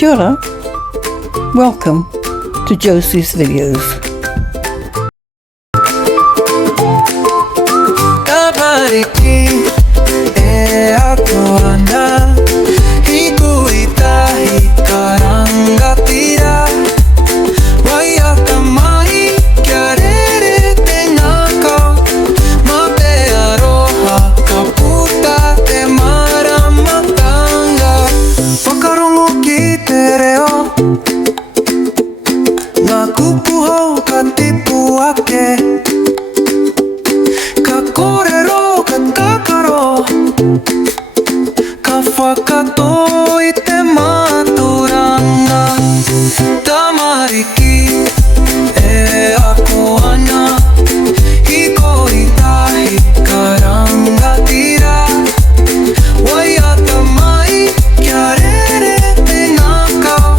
Kia ora. Welcome to Josie's videos. Tamariki e atoana hikuitahi karangatira waia tamai kia rere te ngākau mape aroha ka puta te maramatanga whakarongo ki te reo ngā kupu hou ka tipu ake ka kōrero ka kakaro ka whakato I te māturanga Tamariki e ako ana hiko I tahi karangatira waia tamai kia rere te ngākau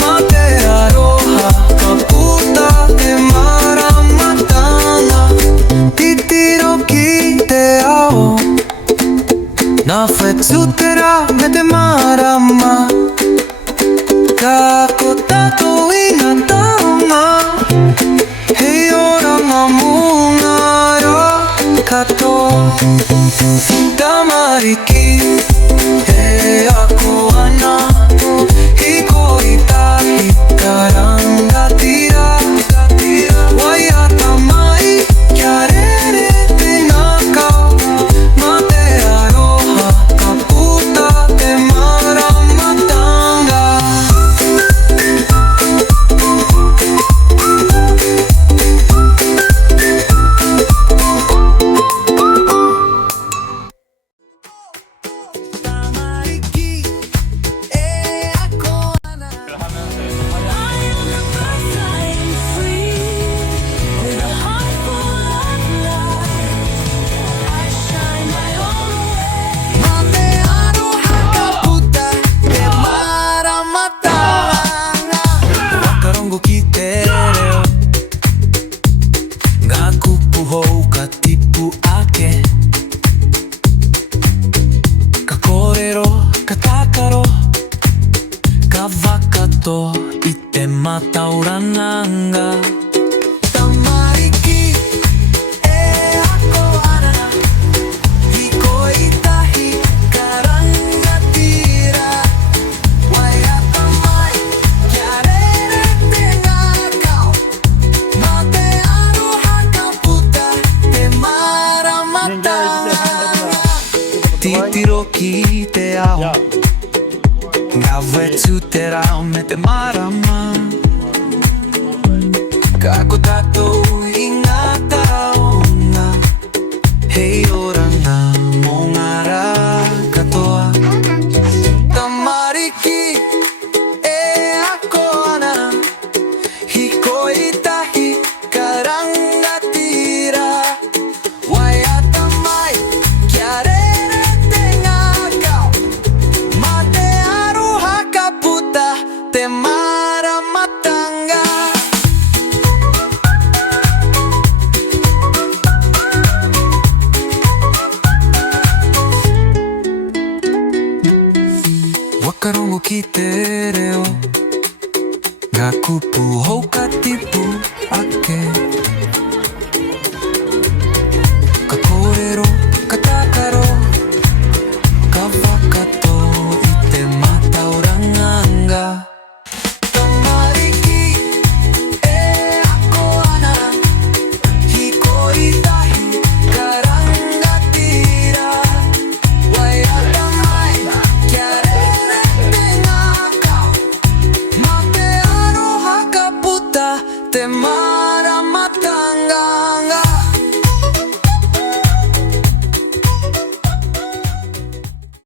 ma te aroha ka puta te maramatanga titiro ki te ao na whetutera me te marama ka kotato I ngā taonga hei oranga mungara katoa Tamariki e ako ana hiko I tahi karangatira waia tamai kia rere te ngākau ma te aroha ka puta te maramatanga Tamariki e ako ana ma te aroha ka puta te maramatanga whakarongo ki te reo ngā kupu hou ka tipu ake ka kōrero ka kakaro ka whakato I te mataurananga Tamariki e ako ana hiko I tahi karangatira waia tamai kia rere te ngākau ma te aroha ka puta te maramatanga titiro ki te ao ngā whetutera me te marama ka kotatou I ngā taonga hei oranga mongara katoa Tamariki e ako ana hiko I tahi karangatira waia tamai kia rere te ngākau ma te aroha ka puta te maramatanga whakarongo ki te reo ngā kupu hou ka tipu ake